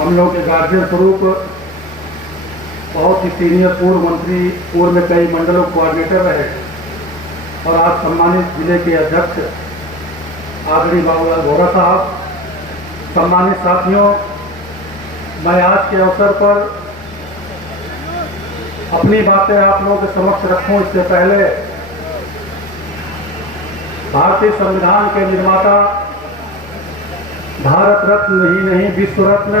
हम लोग के गार्जियन स्वरूप बहुत ही सीनियर पूर्व मंत्री, पूर्व में कई मंडलों कोऑर्डिनेटर रहे और आज सम्मानित जिले के अध्यक्ष आदरणीय बाबूलाल वोरा साहब, सम्मानित साथियों, मैं आज के अवसर पर अपनी बातें आप लोगों के समक्ष रखूं इससे पहले भारतीय संविधान के निर्माता, भारत रत्न ही नहीं विश्व रत्न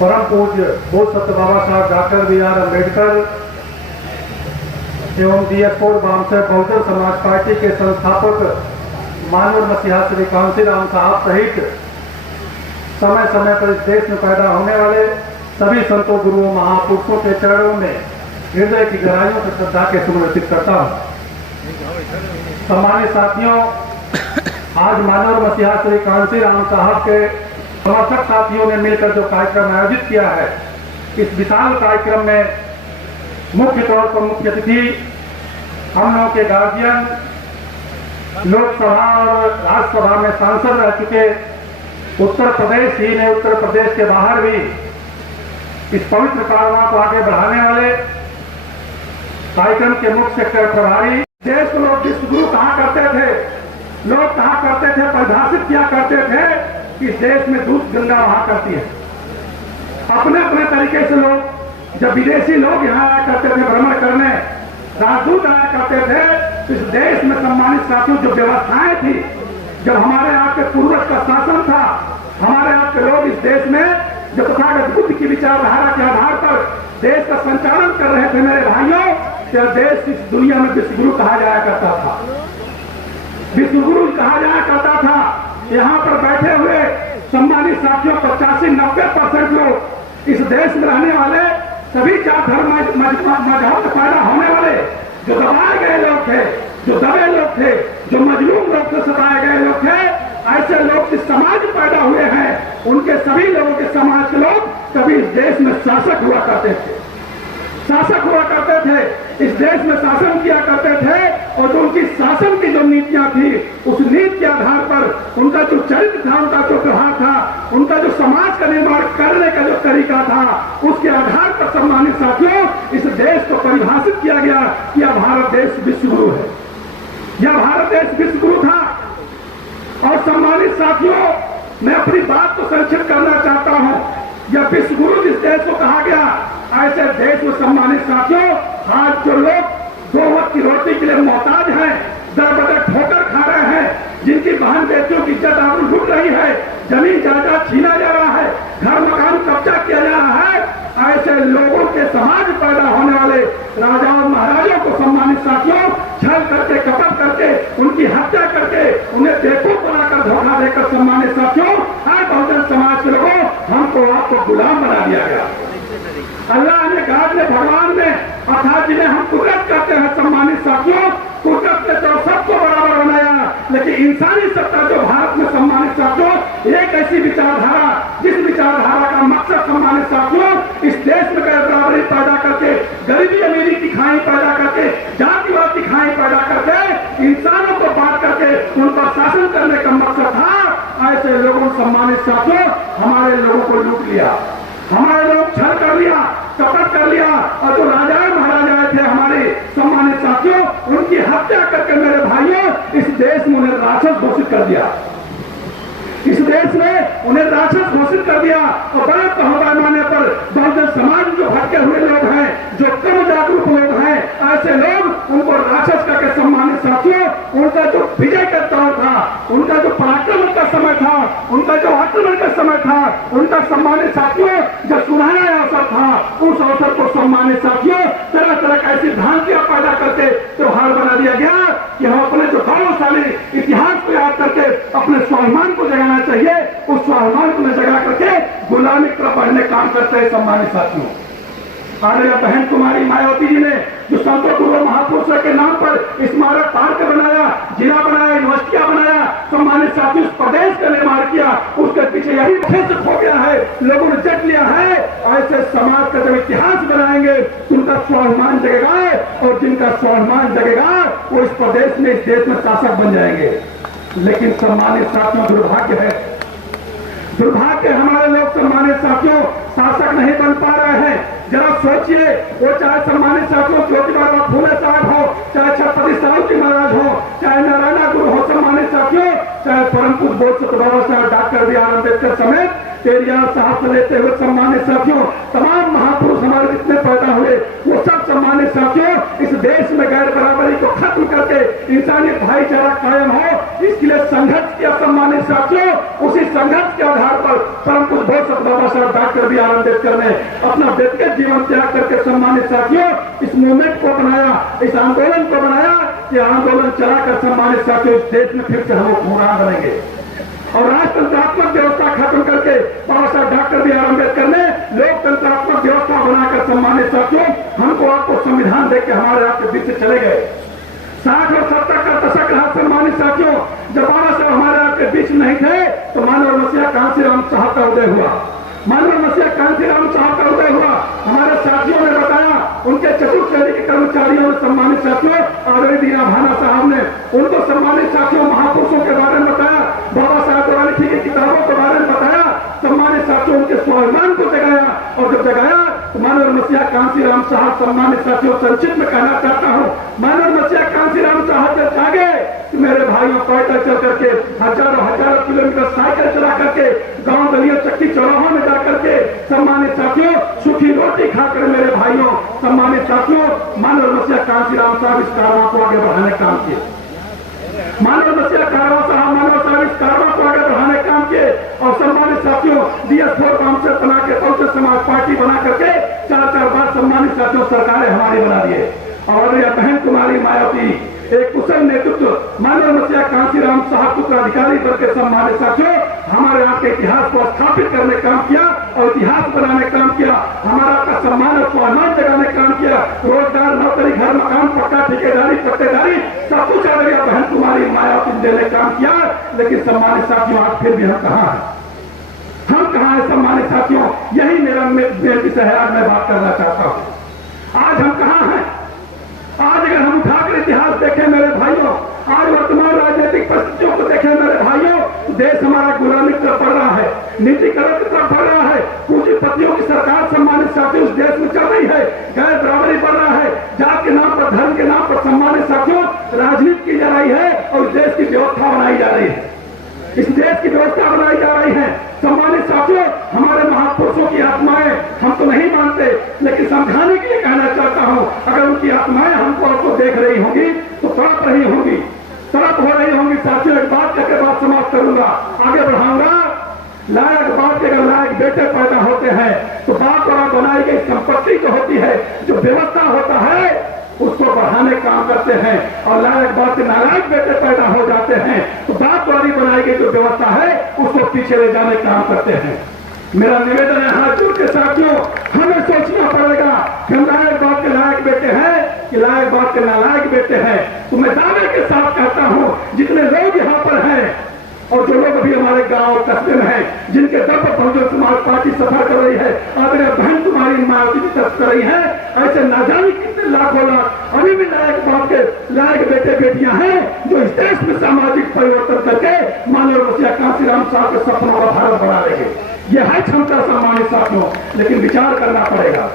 परम पूज्य बोध सत्य बाबा साहब डॉक्टर B.R. अम्बेडकर एवं DS4 वामसे बहुजन समाज पार्टी के संस्थापक मानव मसीहा श्री कांसीराम साहब सहित समय समय पर इस देश में पैदा होने वाले सभी संतों, गुरुओं, महापुरुषों के चरणों में हृदय की गहराइयों से श्रद्धा के समर्पित करता हूँ। सम्मानित साथियों, आज मानव मसीहा श्री कांसीराम साहब के समर्थक साथियों ने मिलकर जो कार्यक्रम आयोजित किया है, इस विशाल कार्यक्रम में मुख्य तौर पर मुख्य अतिथि हम लोगों के गार्जियन, लोकसभा और राज्यसभा में सांसद रह चुके, उत्तर प्रदेश ही नहीं उत्तर प्रदेश के बाहर भी इस पवित्र कार्यक्रम को आगे बढ़ाने वाले कार्यक्रम के मुख्य सेक्टर प्रभारी। देश को लोग विश्वगुरु कहा करते थे, लोग कहा करते थे, परिभाषित किया करते थे कि इस देश में दूध गंगा वहां करती है। अपने अपने तरीके से लोग, जब विदेशी लोग यहाँ आया करते थे भ्रमण करने, राजदूत आया करते थे, तो इस देश में सम्मानित साथियों जो व्यवस्थाएं थी, जब हमारे आपके पूर्वज का शासन था, हमारे आपके लोग इस देश में जो तथागत बुद्ध की विचारधारा के आधार पर देश का संचालन कर रहे थे, मेरे भाइयों, यह देश इस दुनिया में विश्वगुरु कहा जाया करता था, विश्वगुरु कहा जाया करता था। यहाँ पर बैठे हुए सम्मानित साथियों 85-90% लोग इस देश में रहने वाले सभी चार धर्म मजहब से पैदा होने वाले, जो दबाए गए लोग थे, जो दबे लोग थे, जो मजलूम लोग से सताए गए लोग थे, ऐसे लोग इस समाज में पैदा हुए हैं। उनके सभी लोगों के समाज के लोग कभी इस देश में शासक हुआ करते थे, शासक हुआ करते थे, इस देश में शासन किया करते थे, और जो उनकी शासन की जो नीतियां थी, उस नीति के आधार पर उनका जो चरित्र था, उनका जो व्यवहार था, उनका जो समाज का निर्माण करने का जो तरीका था, उसके आधार पर सम्मानित साथियों इस देश को परिभाषित किया गया कि यह भारत देश विश्वगुरु है, यह भारत देश विश्वगुरु था। और सम्मानित साथियों, मैं अपनी बात को संक्षिप्त करना चाहता हूं। यह विश्वगुरु जिस देश को कहा गया, ऐसे देश में सम्मानित साथियों आज जो लोग 2 वक्त की रोटी के लिए मोहताज हैं, दर बदर ठोकर खा रहे हैं, जिनकी बहन बेटियों की इज्जत आबरू लूट रही है, जमीन जायदाद छीना जा रहा है, घर मकान कब्जा किया जा रहा है, ऐसे लोगों के समाज पैदा होने वाले राजाओं महाराजों को सम्मानित साथियों छल करके, कपट करके, उनकी हत्या करके, उन्हें बेवकूफ बनाकर, धोखा देकर सम्मानित साथियों आज बहुजन समाज के लोगों हमको आपको गुलाम बना दिया गया। अल्लाह ने, गाद ने, भगवान ने, अर्थात जिन्हें हम कुदरत करते हैं सम्मानित साथियों, कुदरत ने तो सबको बराबर बनाया, लेकिन इंसानी सत्ता जो भारत में सम्मानित साथियों एक ऐसी विचारधारा, जिस विचारधारा का मकसद सम्मानित साथियों इस देश में बराबरी पैदा करके, गरीबी अमीरी की खाई पैदा करके, जातिवाद की खाई पैदा करके, इंसानों को बांट करके उन पर शासन करने का मकसद था। ऐसे लोगों सम्मानित साथियों हमारे लोगों को लूट लिया, हमारे लोग छल कर लिया, कपट कर लिया, और जो राजाएं महाराजाएं थे हमारे सम्मानित साथियों, उनकी हत्या करके मेरे भाइयों इस देश में उन्हें राक्षस घोषित कर दिया, इस देश में उन्हें राक्षस घोषित कर दिया। और बड़े पैमाने पर बहुजन समाज जो भटके हुए लोग हैं, जो कम जागरूक लोग हैं, ऐसे लोग उनको राक्षस करके सम्मानित साथियों उनका जो विजय का दौर था, उनका जो पराक्रम का समय था, उनका जो आक्रमण का समय था, उनका सम्मानित साथियों जब सुनहरा अवसर था, उस अवसर को सम्मानित साथियों तरह तरह की ऐसी भ्रांतियां पैदा करके त्योहार बना दिया गया कि हम अपने जो गौरवशाली इतिहास को याद करके अपने स्वाभिमान को जगाना चाहिए, उस स्वाभिमान को जगा करके गुलामी की तरफ बढ़ने काम करते हैं सम्मानित साथियों। आदरणीय बहन कुमारी मायावती जी ने जो संतों गुरु महापुरुषों के नाम पर स्मारक पार्क बनाया, जिला बनाया, यूनिवर्सिटियां बनाया, सम्मानित साथियों उस प्रदेश का निर्माण किया, उसके पीछे यही खेत हो गया है, लोगों ने जट लिया है। ऐसे समाज का जब इतिहास बनाएंगे उनका स्वाभिमान जगेगा, और जिनका स्वाभिमान जगेगा वो इस प्रदेश में, इस देश में शासक बन जाएंगे। लेकिन सम्मानित साथियों दुर्भाग्य है, दुर्भाग्य हमारे लोग सम्मानित साथियों शासक नहीं बन पा रहे हैं। जरा सोचिए, वो चाहे सम्मानित साथियों ज्योतिबा फूले साहब हो, चाहे छत्रपति साहू महाराज हो, चाहे नारायण गुरु हो, सम्मानित साथियों, चाहे परम पूज्य बोध बाबा साहब डॉक्टर B.R. अम्बेडकर समेत पेरियार साहब से लेते हुए सम्मानित साथियों, तमाम महापुरुष हमारे जितने पैदा हुए वो सब सम्मानित साथियों इस देश में गैर बराबरी को खत्म करके इंसानियत भाईचारा कायम हो, इसके लिए संघर्ष किया सम्मानित साथियों। उसी संघर्ष के आधार पर परम पूज्य बोध बाबा साहब डॉक्टर B.R. अम्बेडकर ने अपना व्यक्तिगत जीवन त्याग करके सम्मानित साथियों इस मूवमेंट को बनाया, इस आंदोलन को बनाया। ये आंदोलन चलाकर सम्मानित साथियों इस देश में फिर से हम हुक्मरान बनेंगे और राजतंत्रात्मक व्यवस्था खत्म करके बाबा साहब डॉक्टर B.R. अम्बेडकर ने लोकतंत्रात्मक व्यवस्था बनाकर सम्मानित साथियों हमको आपको संविधान देकर हमारे आपके बीच से चले गए। 60 और 70 का दशक रहा सम्मानित साथियों, जब बाबा साहब हमारे आपके बीच नहीं थे तो मानव मसीहा कांसीराम साहब का उदय हुआ। मानव मसीहा कांसीराम साहब का उदय हुआ। हमारे साथियों ने बताया, उनके चतुर्थ के कर्मचारियों ने सम्मानित साथियों आदरणीय दीना भाना साहब ने उनको सम्मानित साथियों महापुरुषों के बारे में बताया, बाबा साहब द्वारा लिखी गई किताबों के बारे में बताया। सम्मानित साथियों उनके स्वाभिमान को जगाया और जब जगाया तो मानव मसीहा कांसीराम साहब सम्मानित साथियों संक्षिप्त में कहना चाहता हूँ, मानव मसीहा कांसीराम साहब जब जागे कि मेरे भाइयों पैदल चल करके हजारों किलोमीटर साइकिल चला करके गांव गलियों चक्की चौराहों में जाकर के सम्मानित साथियों सूखी रोटी खाकर मेरे भाइयों सम्मानित साथियों मानव मसीहा कांसीराम साहब इस कारवां को आगे बढ़ाने का काम किए। मानव मसीहा कारवां साहब इस कारवां को आगे बढ़ाने का काम किए और सम्मानित साथियों DS4 काउंसिल बना के बहुजन समाज पार्टी बना करके 4 बार सम्मानित साथियों सरकारें हमारी बना दिए। और यह बहन कुमारी मायावती एक कुशल नेतृत्व मानव मसीहा कांसीराम साहब उत्तराधिकारी बन के सम्मानित साथियों हमारे आपके इतिहास को स्थापित करने का काम किया और इतिहास बनाने का काम किया। हमारा आपका सम्मान और स्वाभिमान जगाने का काम किया। रोजगार, नौकरी, घर, मकान, पक्का, ठेकेदारी, पट्टेदारी सब कुछ आदरणीय बहन कुमारी मायावती ने देने काम किया। लेकिन सम्मानित साथियों आज फिर भी हम कहाँ हैं? हम कहाँ हैं सम्मानित साथियों? यही मेरा विषय है, आज मैं बात करना चाहता हूँ। आज हम कहाँ हैं? आज अगर हम उठाकर इतिहास देखें मेरे भाइयों, आज वर्तमान राजनीतिक परिस्थितियों को देखें मेरे भाइयों, देश हमारा गुलामी की तरफ बढ़ रहा है, नीतिकरण की तरफ बढ़ रहा है, पूंजीपतियों की सरकार सम्मानित साथियों उस देश में चल रही है, गैर बराबरी बढ़ रहा है, जात के नाम पर, धर्म के नाम पर सम्मानित साथियों राजनीति की जा रही है और इस देश की व्यवस्था बनाई जा रही है। इस देश की व्यवस्था बनाई जा रही है। सम्मानित साथियों, हमारे महापुरुषों की आत्माएं हम तो नहीं मानते, लेकिन समझाने के लिए कहना चाहता हूं, अगर उनकी आत्माएं हमको आपको देख रही होंगी तो तड़प रही होंगी, तड़प हो रही होंगी। साथियों एक बात करके बात समाप्त करूंगा, आगे बढ़ाऊंगा। लायक बाप के अगर लायक बेटे पैदा होते हैं तो बाप द्वारा बनाई गई संपत्ति जो होती है, जो व्यवस्था होता है, उसको बढ़ाने का काम करते हैं। और लायक बाप के नालायक बेटे पैदा हो जाते हैं तो बाप द्वारा बनाई गई जो व्यवस्था है उसको पीछे ले जाने का काम करते हैं। मेरा निवेदन है हाथ जोड़ के साथियों, हमें सोचना पड़ेगा कि हम लायक बाप के लायक बेटे हैं कि लायक बाप के नालायक बेटे हैं। तो मैं दावे के साथ कहता हूं, जितने लोग यहाँ पर हैं और जो लोग अभी हमारे गांव और कस्बे में हैं, जिनके दर पर बहुजन समाज पार्टी सफर कर रही है, आदरणीय बहन कुमारी मायावती की तरफ कर रही है, ऐसे ना जाने कितने लाखों लाख अभी भी लायक बाप के लायक बेटे बेटियां हैं जो इस देश में सामाजिक परिवर्तन करके मानव मसीहा कांसीराम साहब के सपनों का भारत बना रहे। यह है क्षमता सम्मानित साथियों, लेकिन विचार करना पड़ेगा,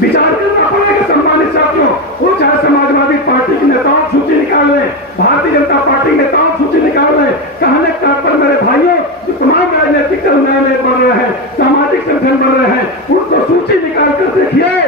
विचार करना पड़ेगा सम्मानित साथियों। वो चाहे समाजवादी पार्टी के नेताओं की सूची निकाल लें, भारतीय जनता पार्टी के नेताओं की सूची निकाल लें, कहने का तात्पर्य मेरे भाइयों जो तमाम राजनीतिक दल नए बन रहे हैं, सामाजिक संगठन बन रहे हैं, उनको सूची निकाल कर देखिए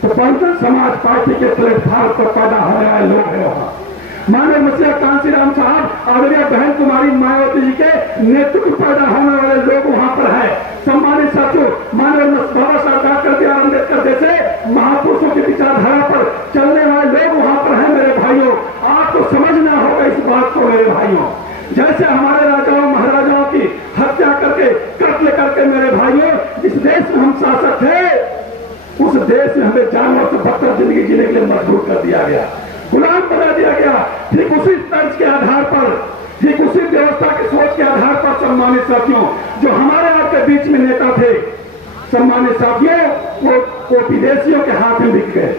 तो बहुजन समाज पार्टी के प्लेटफॉर्म पर पैदा होने वाले लोग हैं वहां। मानव मसीहा कांसीराम साहब आदरणीय बहन कुमारी मायावती जी के नेतृत्व पैदा होने वाले लोग वहां पर है। सम्मानित साथियों, मानव बाबा साहब डॉक्टर B.R. अम्बेडकर जैसे महापुरुषों की विचारधारा पर चलने वाले लोग वहां पर हैं मेरे भाइयों। आपको समझना होगा इस बात को मेरे भाइयों। जैसे हमारे राजाओं महाराजाओं की हत्या करके, कत्ल करके मेरे भाइयों जिस देश में हम शासक थे, उस देश में हमें जानवर से बदतर जिंदगी जीने के लिए मजबूर कर दिया गया, गुलाम बना दिया गया। ठीक उसी तर्ज के आधार पर, ठीक उसी व्यवस्था की सोच के आधार पर सम्मानित साथियों जो हमारे आपके बीच में नेता थे, सम्मानित साथियों वो विदेशियों के हाथ में बिक गए,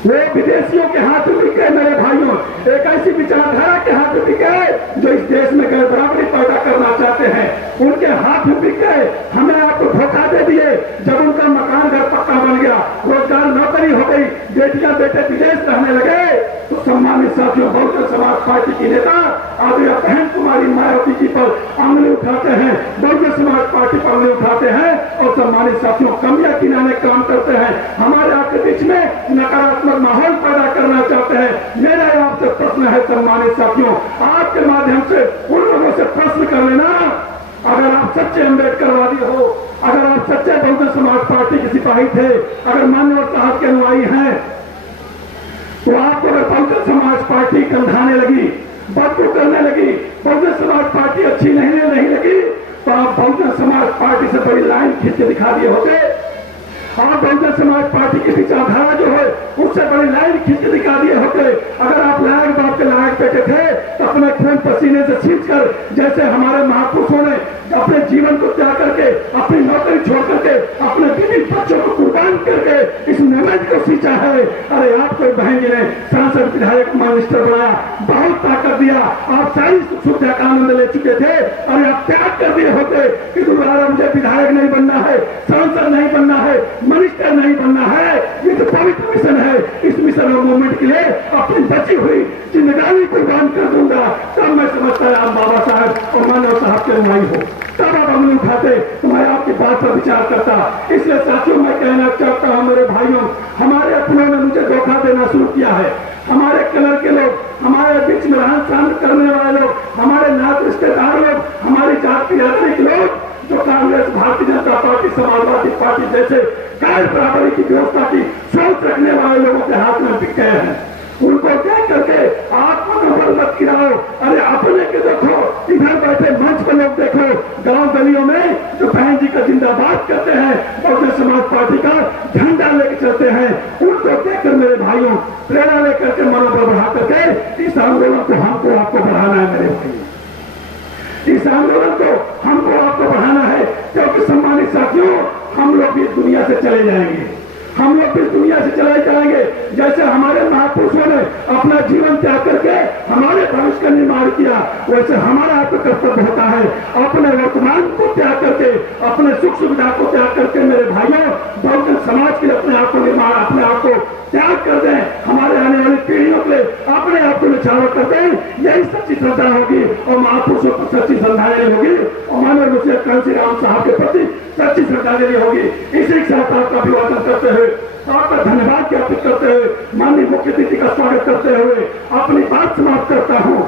वो विदेशियों के हाथ में बिक गए मेरे भाइयों। एक ऐसी विचारधारा के हाथ में बिक गए जो इस देश में गैर बराबरी पैदा करना चाहते हैं। उनके हाथ में बिक गए, हमें आपको धोखा दे दिए। जब उनका मकान घर पक्का बन गया, रोजगार नौकरी हो गई, बेटियां बेटे विदेश रहने लगे, तो सम्मानित साथियों, बहुजन समाज पार्टी की नेता आदरणीय बहन कुमारी मायावती जी पर अंगुली उठाते हैं, बहुजन समाज पार्टी पर अंगुली उठाते हैं और सम्मानित साथियों कमियां गिनाने काम करते हैं, हमारे आपके बीच में नकारात्मक माहौल पैदा करना चाहते हैं। मेरा आपसे प्रश्न है सम्मानित साथियों, आपके माध्यम से उन लोगों से प्रश्न कर लेना, अगर आप सच्चे अम्बेडकरवादी हो, अगर आप सच्चे बहुजन समाज पार्टी के सिपाही थे, अगर मान्यवर साहब के अनुयायी हैं, तो आपको अगर बहुजन समाज पार्टी कंधाने लगी, बदबू करने लगी, बहुजन समाज पार्टी अच्छी नहीं लगी, तो आप बहुजन समाज पार्टी से बड़ी लाइन खींच के दिखा दिए होते। और बहुजन समाज पार्टी की विचारधारा जो है उससे बड़ी लाइन खींच के दिखा दिए होते। अगर आप लायक बाप के लायक बेटे थे तो अपने खून पसीने से खींचकर, जैसे हमारे महापुरुषों ने अपने जीवन को त्याग करके, अपनी नौकरी छोड़ करके, अपने बीवी बच्चों को कुर्बान करके इस नियमन को सींचा है। अरे आपको बहन जी ने सांसद विधायक मिनिस्टर बनाया, बहुत ताकत दिया, आप सारी सुख सुविधा का आनंद ले चुके थे और आप त्याग कर दिए होते कि दोबारा मुझे विधायक नहीं बनना है, सांसद नहीं बनना है, मिनिस्टर नहीं बनना है। ये तो पवित्र मिशन है, इस मिशन और मूवमेंट के लिए अपनी बची हुई जिम्मेदारी कुर्बान कर दूंगा। तब मैं समझता राम बाबा साहब और मानव साहब के अनुयायी हो, तब आप अंगुली उठाते तो मैं आपकी बात पर विचार करता। इसलिए साथियों मैं कहना चाहता हूं मेरे भाइयों, हमारे अपनों ने मुझे धोखा देना शुरू किया है। हमारे कलर के लोग, हमारे बीच में रहन सहन करने वाले लोग, हमारे नात रिश्तेदार लोग, हमारी जाति आदमी लोग जो कांग्रेस, भारतीय जनता पार्टी, समाजवादी पार्टी जैसे गैर बराबरी की व्यवस्था की सोच रखने वाले लोगों के हाथ में बिक गए हैं। उनको देख करके आत्मनोबल मत गिराओ। अरे अपने के देखो, इधर बैठे मंच पर लोग देखो, गांव गलियों में जो बहन जी का जिंदाबाद करते हैं, बहुजन समाज पार्टी का झंडा लेकर चलते हैं, उनको देखकर मेरे भाइयों प्रेरणा लेकर के मनोबल बढ़ा करके इस आंदोलन को हमको आपको बढ़ाना है मेरे भाई। इस आंदोलन को हमको आपको बढ़ाना है, क्योंकि सम्मानित साथियों हम लोग भी दुनिया से चले जाएंगे, हम लोग भी दुनिया से चले जाएंगे। जैसे हमारे महापुरुषों ने अपना जीवन त्याग करके हमारे भविष्य का निर्माण किया, वैसे हमारा आपका कर्तव्य होता है अपने वर्तमान को त्याग करके, अपने सुख सुविधा को त्याग करके मेरे भाइयों बहुजन समाज के लिए अपने आप को निर्माण, अपने आप को त्याग कर दें, हमारे आने वाली पीढ़ियों के लिए अपने आप को निछावर कर दें। यही सच्ची श्रद्धा होगी और महापुरुषों को सच्ची श्रद्धांजलि होगी और मानव मुझे कांसी राम साहब के प्रति सच्ची श्रद्धांजलि होगी। इसी के साथ आपका अभिवादन करते हुए, आपका धन्यवाद ज्ञापित करते हुए, माननीय मुख्य अतिथि का स्वागत करते हुए अपनी बात समाप्त करता हूँ।